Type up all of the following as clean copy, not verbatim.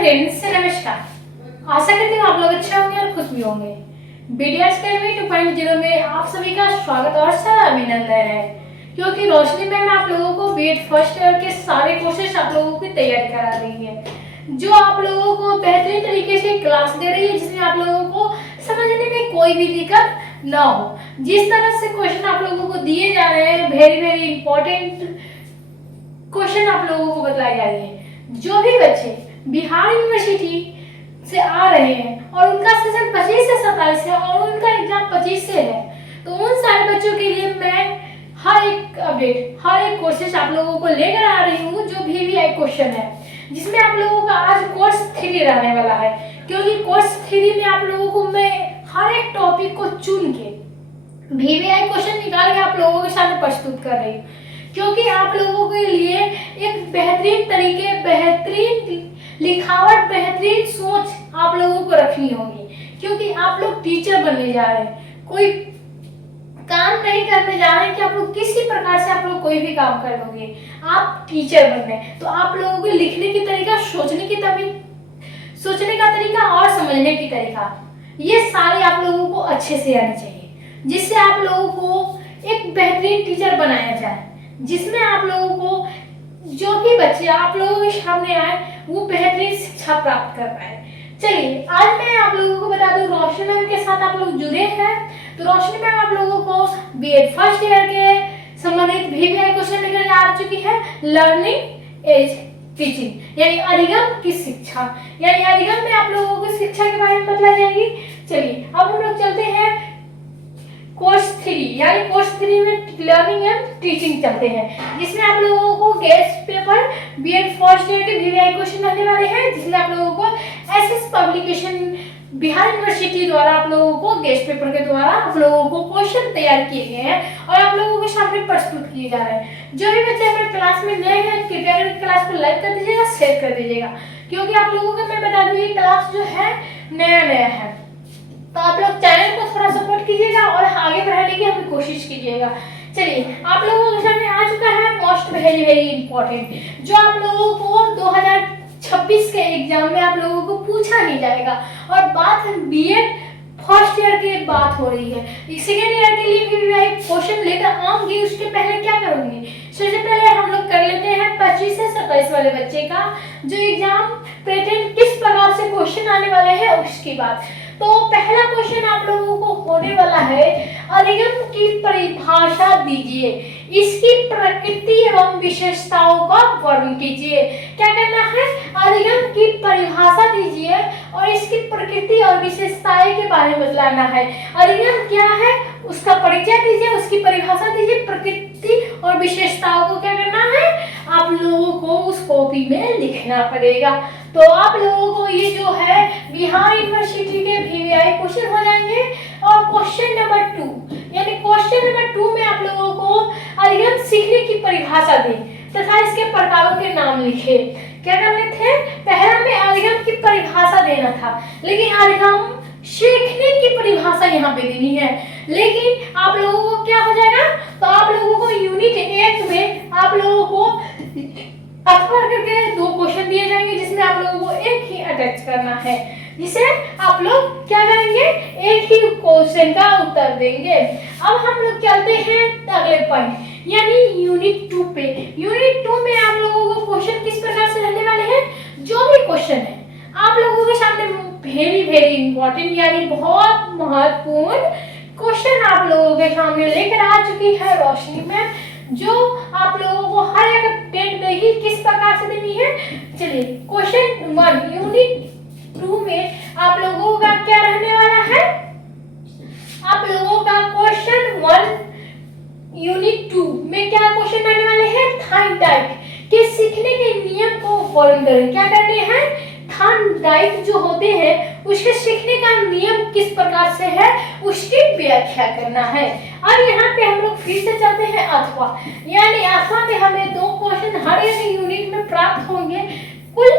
Friends, नमस्कार। आशा करती हूँ आप लोग अच्छे होंगे और खुश भी होंगे। बीडीएस अकेडमी 2.0 में आप सभी का स्वागत और सारा अभिनंदन है, क्योंकि रोशनी मैम आप लोगों को बीएड फर्स्ट ईयर के सारे कोर्सेज आप लोगों की तैयारी करा रही है, जो आप लोगों को बेहतरीन तरीके से क्लास दे रही है, जिसमें आप लोगों को समझने में कोई भी दिक्कत ना हो। जिस तरह से क्वेश्चन आप लोगों को दिए जा रहे हैं, वेरी वेरी इंपॉर्टेंट क्वेश्चन आप लोगों को बताए जा रहे हैं। जो भी बच्चे बिहार यूनिवर्सिटी से आ रहे हैं और उनका सेशन 25 से 27 है और उनका एग्जाम 25 से है, तो उन सारे बच्चों के लिए मैं हर एक अपडेट, हर एक कोर्सेज आप लोगों को लेकर आ रही हूँ, जो VVI क्वेश्चन है, जिसमें आप लोगों का आज कोर्स 3 रहने वाला है। क्योंकि कोर्स 3 में आप लोगों को मैं हर एक टॉपिक को चुन के VVI क्वेश्चन निकाल के आप लोगों के सामने प्रस्तुत कर रही हूँ, क्योंकि आप लोगों के लिए एक बेहतरीन तरीके, बेहतरीन लिखावट, बेहतरीन सोच आप लोगों को रखनी होगी। क्योंकि आप लोग टीचर बनने जा रहे हैं, कोई काम नहीं करने जा रहे हैं कि आप लोग किसी प्रकार से आप लोग कोई भी काम कर लोगे, आप टीचर बन रहे हैं। तो आप लोगों के लिखने की तरीका, सोचने का तरीका और समझने की तरीका, ये सारे आप लोगों को अच्छे से आने चाहिए, जिससे आप लोगों को एक बेहतरीन टीचर बनाया जाए, जिसमें आप लोगों को जो भी बच्चे आप लोगों के सामने आए वो बेहतरीन शिक्षा प्राप्त कर पाए। चलिए, आज मैं आप लोगों को बता दूं, रोशनी मैम के साथ आप लोग जुड़े हैं, तो रोशनी मैम आप लोगों को बीएड फर्स्ट ईयर के संबंधित VVI क्वेश्चन लेकर आ चुकी है। लर्निंग एज टीचिंग यानी अधिगम की शिक्षा, यानी अधिगम में आप लोगों को शिक्षा के बारे में बतलाई जाएगी। चलिए, अब हम लोग चलते हैं कोर्स 3, यानी कोर्स 3 में लर्निंग एंड टीचिंग चलते हैं, जिसमें आप लोगों को guess paper BEd first year के VVI क्वेश्चन रहने वाले हैं, जिसमें आप लोगों को एसएस पब्लिकेशन बिहार यूनिवर्सिटी द्वारा आप लोगों को गेस्ट पेपर के द्वारा आप लोगों को क्वेश्चन तैयार किए गए हैं और आप लोगों के सामने प्रस्तुत किए जा रहे हैं। जो भी बच्चे हमारे क्लास में नए हैं, कृपया करके क्लास को लाइक कर दीजिएगा, शेयर कर दीजिएगा, क्योंकि आप लोगों को मैं बता दूं ये क्लास जो है नया है, तो आप लोग चैनल को थोड़ा सपोर्ट कीजिएगा और आगे बढ़ाने की हमें कोशिश कीजिएगा। चलिए, आप लोगों के सामने आ चुका है मोस्ट वेरी वेरी इंपॉर्टेंट, जो आप लोगों को 2026 के एग्जाम में आप लोगों को पूछा नहीं जाएगा। और बात बीएड फर्स्ट ईयर की बात हो रही है, सेकेंड ईयर के लिए भी मैं क्वेश्चन लेकर आऊंगी। उसके पहले क्या करूंगी, सबसे पहले हम लोग कर लेते हैं 25 से 27 वाले बच्चे का जो एग्जाम पैटर्न किस प्रकार से क्वेश्चन आने वाले हैं उसकी बात। तो पहला क्वेश्चन आप लोगों को होने वाला है, अधिगम की परिभाषा दीजिए, इसकी प्रकृति एवं विशेषताओं का वर्णन कीजिए। क्या करना है, अधिगम की परिभाषा दीजिए और इसकी प्रकृति और विशेषताएं के बारे में बताना है। अधिगम क्या है उसका परिचय दीजिए, उसकी परिभाषा दीजिए, प्रकृति और विशेषताओं को क्या करना है, आप लोगों को उस कॉपी में लिखना पड़ेगा। तो आप लोगों को ये जो है बिहार यूनिवर्सिटी के VVI क्वेश्चन हो जाएंगे। और क्वेश्चन नंबर 2, यानी क्वेश्चन नंबर 2 में आप लोगों को अधिगम सीखने की परिभाषा दें तथा इसके प्रकारों के नाम लिखे। क्या करने थे, पहला में अधिगम की परिभाषा देना था, लेकिन अधिगम सीखने की परिभाषा यहाँ पे देनी है। लेकिन आप लोगों को क्या हो जाएगा, तो आप लोगों को यूनिट 1 में आप लोगों को अथवा करके 2 क्वेश्चन दिए जाएंगे, जिसमें आप लोगों को एक ही अटैच करना है, जिसे आप लोग क्या करेंगे, एक ही क्वेश्चन का उत्तर देंगे। अब हम लोग चलते हैं अगले पॉइंट, यानी यूनिट 2 पे। यूनिट 2 में आप लोगों को क्वेश्चन किस प्रकार से रहने वाले हैं, जो भी क्वेश्चन है आप लोगों के सामने वेरी वेरी इंपॉर्टेंट, यानी बहुत महत्वपूर्ण क्वेश्चन आप लोगों के सामने लेकर आ चुकी है रोशनी मैम, जो आप लोगों को हर एक अपडेट देगी, किस प्रकार से देनी है। चलिए, क्वेश्चन 1 यूनिट 2 में आप लोगों का क्या रहने वाला है, आप लोगों का क्वेश्चन 1 यूनिट 2 में क्या क्वेश्चन रहने वाले हैं, थॉर्नडाइक के सीखने के नियम को वर्णन करें। क्या करने हैं, थॉर्नडाइक जो होते हैं उसके सीखने का नियम किस प्रकार से है उसकी व्याख्या करना है। अब यहाँ पे हम लोग फिर से चलते हैं अथवा, यानी अथवा में हमें 2 क्वेश्चन हर एक यूनिट में प्राप्त होंगे। कुल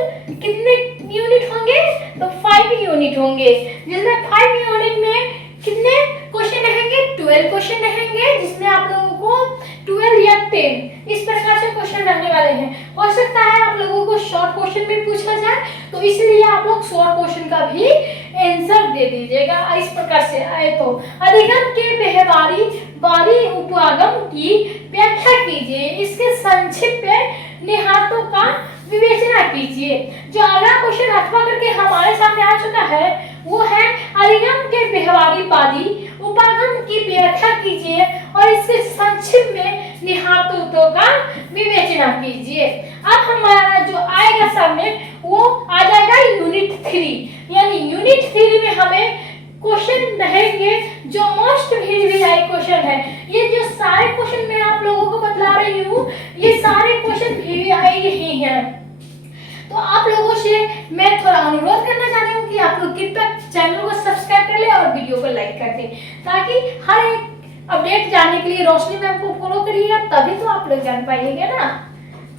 कितने यूनिट होंगे, तो 5 यूनिट होंगे, जिसमें 5 यूनिट में कितने क्वेश्चन रहेंगे, 12 क्वेश्चन रहेंगे, जिसमें आप लोगों को 12 या 10 इस प्रकार से क्वेश्चन रहने वाले हैं। हो सकता है आप लोगों को शॉर्ट क्वेश्चन भी पूछा जाए, तो इसलिए आप लोग शॉर्ट क्वेश्चन का भी आंसर दे दीजिएगा। इस प्रकार से आए तो अधिगम के व्यवहारी बारी उपागम की व्याख्या कीजिए, इसके संक्षिप्त निहातों का विवेचना कीजिए। जो अगला क्वेश्चन अथवा करके हमारे सामने आ चुका है वो है अधिगम के व्यवहारीवादी उपागम की व्याख्या कीजिए और इसके संक्षिप्त में निहातों का विवेचना कीजिए। अब हमारा जो आएगा सामने वो आ जाएगा यूनिट 3, यानी यूनिट 3 में हमें क्वेश्चन रहेंगे जो मोस्ट VVI क्वेश्चन है। ये जो सारे क्वेश्चन मैं आप लोगों को बतला रही हूँ, ये सारे क्वेश्चन VVI ही हैं। तो आप लोगों से मैं थोड़ा अनुरोध करना चाहती हूँ कि आप लोग कृपया चैनल को सब्सक्राइब कर ले और वीडियो को लाइक कर दें, ताकि हर एक अपडेट जानने के लिए रोशनी मैम को फॉलो करिएगा, तभी तो आप लोग जान पाइएगा ना।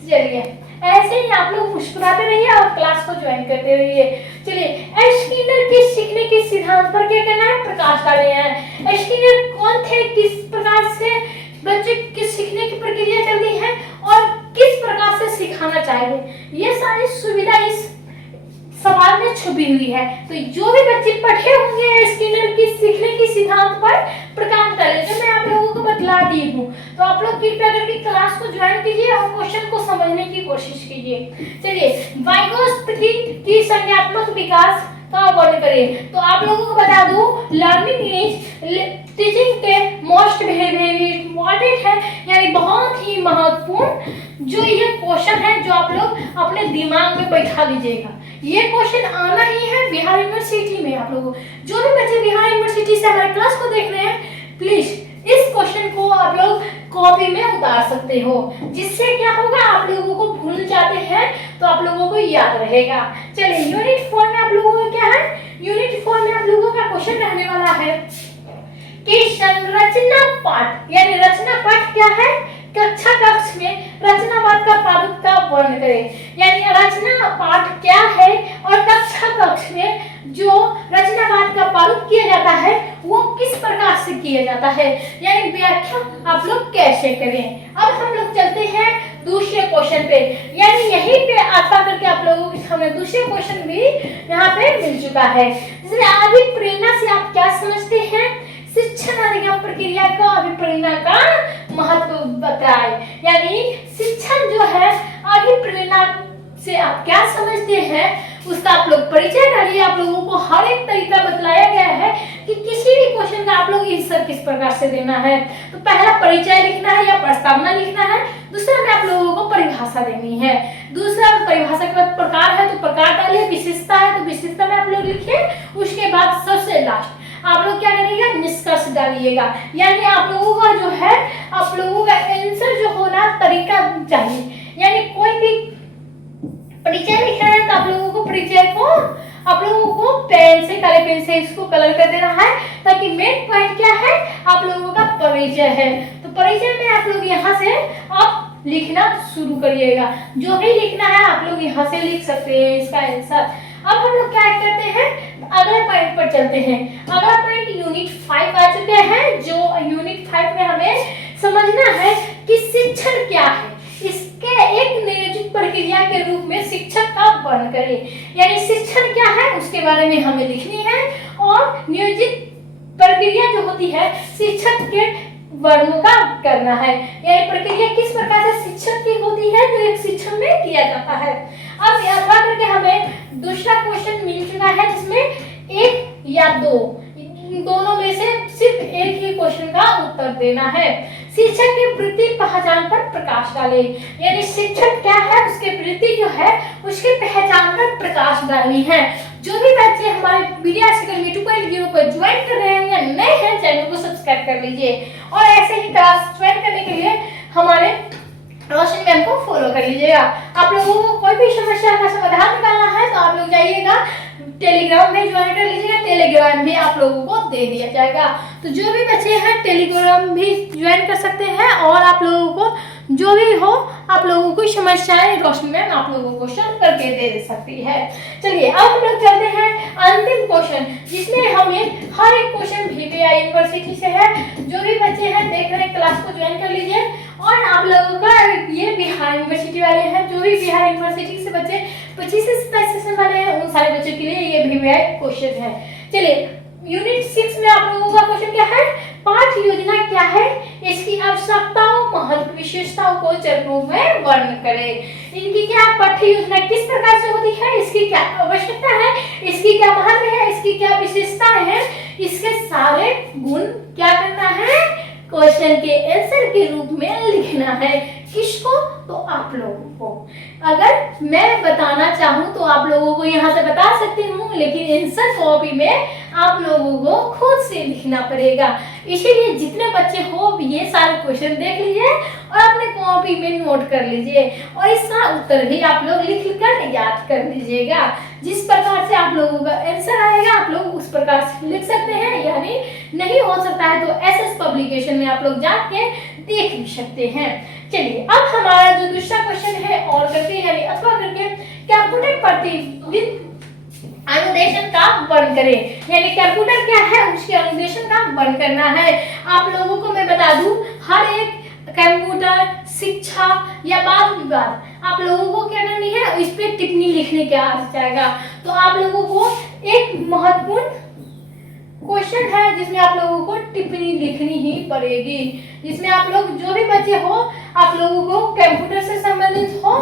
चलिए ऐसे ही आप लोग मुस्कुराते रहिए और क्लास को ज्वाइन करते रहिए। चलिए स्किनर के सीखने के सिद्धांत पर क्या कहना है, प्रकाश डाले हैं। स्किनर कौन थे, किस प्रकार से बच्चे की सीखने की प्रक्रिया चलती है और किस प्रकार से सिखाना चाहिए, ये सारी सुविधा इस सवाल में छुपी हुई है। तो जो भी बच्चे पढ़े होंगे स्किनर की सीखने की सिद्धांत पर प्रकाश डाले, जो मैं आप लोगों को बतला दी हूँ, तो आप लोग कृपया करके क्लास को ज्वाइन कीजिए और क्वेश्चन को समझने की कोशिश कीजिए। चलिए वाइगोत्स्की की संज्ञानात्मक विकास का वर्णन करें। तो आप लोगों को बता दूं, लर्निंग इज टीचिंग के मोस्ट वेरी इम्पोर्टेंट है, यानी बहुत ही महत्वपूर्ण जो ये क्वेश्चन है जो आप लोग अपने दिमाग में बैठा लीजिएगा। ये क्वेश्चन आना ही है बिहार यूनिवर्सिटी में। आप लोगों जो भी बच्चे बिहार यूनिवर्सिटी से हमारे क्लास को देख रहे हैं, प्लीज इस क्वेश्चन को आप लोग कॉपी में उतार सकते हो, जिससे क्या होगा, आप लोगों को भूल जाते हैं तो आप लोगों को याद रहेगा। चलिए यूनिट 4 में आप लोगों का क्या है, यूनिट 4 में आप लोगों का क्वेश्चन रहने वाला है कि संरचना पाठ, यानी रचना पाठ क्या है, कक्षा कक्ष में रचनावाद का प्रारूप का वर्णन करें। यानी रचना पाठ क्या है और कक्षा कक्ष में जो रचनावाद का प्रारूप किया जाता है वो किस प्रकार से किया जाता है, यानी व्याख्या आप लोग कैसे करें। अब हम लोग चलते हैं दूसरे क्वेश्चन पे, यानी यहीं पे आता करके आप लोगों के सामने दूसरे क्वेश्चन भी यहाँ पे मिल चुका है। इसलिए अधिक प्रेरणा से आप क्या समझते हैं, शिक्षण अधिगम प्रक्रिया का अभिप्रेरणा का महत्व बताए। यानी शिक्षण जो है अभिप्रेरणा से आप क्या समझते हैं उसका आप लोग परिचय डालिए। आप लोगों को हर एक तरीका बतलाया गया है कि किसी भी क्वेश्चन का आप लोग आंसर किस प्रकार से देना है। तो पहला परिचय लिखना है या प्रस्तावना लिखना है, दूसरा में आप लोगों को परिभाषा देनी है, दूसरा परिभाषा के बाद प्रकार है तो प्रकार डालिए, विशेषता है तो विशेषता में आप लोग लिखिए, उसके बाद सबसे लास्ट आप लोग क्या करिएगा, निष्कर्ष डालिएगा। यानी आप लोगों का जो है, आप लोगों का आंसर जो होना तरीका चाहिए। यानी कोई भी परिचय लिखा है तो आप लोगों को परिचय को आप लोगों को पेन से, काले पेन से इसको कलर कर देना है, ताकि मेन पॉइंट क्या है, आप लोगों का परिचय है। तो परिचय में आप लोग यहाँ से आप लिखना शुरू करिएगा, जो भी लिखना है आप लोग यहाँ से लिख सकते हैं इसका आंसर। अब हम लोग क्या करते हैं, अगले पॉइंट पर चलते हैं। अगला पॉइंट यूनिट 5 आ चुके हैं, जो यूनिट 5 में हमें समझना है कि शिक्षण क्या है, इसके एक नियोजित प्रक्रिया के रूप में शिक्षक का वर्णन करें। यानी शिक्षण क्या है उसके बारे में हमें लिखनी है, और नियोजित प्रक्रिया जो होती है शिक्षक के वर्णन का करना है। यानी प्रक्रिया किस प्रकार से शिक्षक की होती है जो एक शिक्षण में किया जाता है। अब अथवा करके हमें दूसरा क्वेश्चन मिल चुका है, जिसमें एक या दो, दोनों में से सिर्फ एक ही क्वेश्चन का उत्तर देना है। शिक्षक की वृत्ति पहचान पर प्रकाश डाले। यानी शिक्षक क्या है, उसके वृत्ति जो है उसके पहचान पर प्रकाश डालनी है। जो भी बच्चे हमारे मीडिया अकेडमी 2.0 पर ज्वाइन कर रहे हैं या नए हैं, चैनल को सब्सक्राइब कर लीजिए और ऐसे ही क्लास ज्वाइन करने के लिए हमारे रोशनी मैम को फॉलो कर लीजिएगा। आप लोगों को कोई भी समस्या का समाधान निकालना है तो आप लोग जाइएगा टेलीग्राम में ज्वाइन कर लीजिएगा, टेलीग्राम भी आप लोगों को दे दिया जाएगा। तो जो भी बच्चे हैं टेलीग्राम भी ज्वाइन कर सकते हैं और आप लोगों को जो भी हो आप लोगों की समस्याएं रोशनी मैम आप लोगों को सॉल्व करके दे सकती है। चलिए अब हम लोग चलते हैं अंतिम क्वेश्चन, जिसमें हमें हर एक क्वेश्चन VVI यूनिवर्सिटी से है। जो भी बच्चे हैं देख रहे हैं क्लास को ज्वाइन कर लीजिए। और आप लोगों का ये बिहार यूनिवर्सिटी वाले हैं, जो भी बिहार यूनिवर्सिटी से बच्चे 25 से 27 सेशन वाले हैं, उन सारे बच्चों के लिए ये VVI क्वेश्चन है। चलिए यूनिट 6 में आप लोगों का क्वेश्चन क्या है, पाठ योजना क्या है, इसकी आवश्यकताओं महत्व विशेषताओं को चरणों में वर्णन करें। इनकी क्या पाठ्य योजना किस प्रकार से होती है, इसकी क्या आवश्यकता है, इसकी क्या महत्व है, इसकी क्या विशेषताएं हैं, इसके सारे गुण क्या करना है, क्वेश्चन के आंसर के रूप में लिखना है। किसको, तो आप लोगों को। अगर मैं बताना चाहूं तो आप लोगों को यहाँ से बता सकती हूँ, लेकिन आंसर कॉपी में आप लोगों को खुद से लिखना पड़ेगा। इसीलिए जितने बच्चे हो ये सारे क्वेश्चन देख लीजिए और अपने कॉपी में नोट कर लीजिए और इसका उत्तर भी आप लोग लिख कर याद कर लीजिएगा। जिस प्रकार से आप लोगों का आंसर आएगा आप लोग उस प्रकार से लिख सकते हैं, यानी नहीं हो सकता है तो SS पब्लिकेशन में आप लोग जाके देख भी सकते हैं। चलिए अब हमारा जो दूसरा क्वेश्चन है और करके यानी अथवा करके कंप्यूटर प्रतिविध अनुदेशन का वर्णन करें, यानी कंप्यूटर क्या है उसके अनुदेशन का वर्णन करना है। आप लोगों को मैं बता दूं हर एक कंप्यूटर शिक्षा या वाद विवाद आप लोगों को क्या करनी है, इस पे टिप्पणी लिखने का आ जाएगा। तो आप लोगों को एक महत्वपूर्ण क्वेश्चन है जिसमें आप लोगों को टिप्पणी लिखनी ही पड़ेगी, जिसमें आप लोग जो भी बच्चे हो आप लोगों को कंप्यूटर से संबंधित हो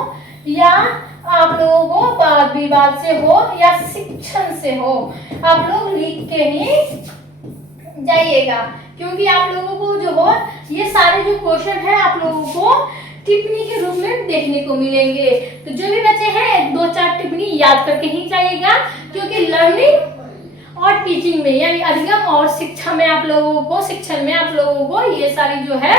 या आप लोगों को वाद विवाद से हो या शिक्षण से हो, आप लोग लिख के ही जाइएगा। क्योंकि आप लोगों को जो हो ये सारे जो क्वेश्चन है आप लोगों को टिप्पणी के रूप में देखने को मिलेंगे। तो जो भी बच्चे हैं 2-4 टिप्पणी याद करके ही जाइएगा, क्योंकि लर्निंग और टीचिंग में यानी अधिगम और शिक्षा में आप लोगों को शिक्षण में आप लोगों को ये सारी जो है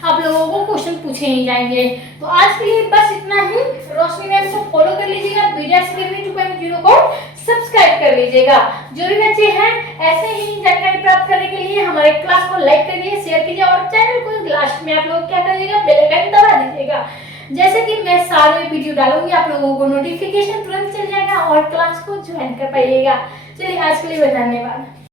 आप लोगों को क्वेश्चन पूछे ही जाएंगे। तो आज के लिए बस इतना ही। रोशनी मैम को फॉलो कर लीजिएगा, BDS 2.0 को सब्सक्राइब कर लीजिएगा। जो भी बच्चे हैं ऐसे ही जानकारी प्राप्त करने के लिए हमारे क्लास को लाइक करिए, शेयर कीजिए और चैनल को लास्ट में आप लोग क्या करिएगा, बेल आइकन दबा दीजिएगा। जैसे कि मैं सारे वीडियो डालूंगी आप लोगों को नोटिफिकेशन तुरंत चल जाएगा और क्लास को ज्वाइन कर पाइएगा। चलिए आज के लिए धन्यवाद।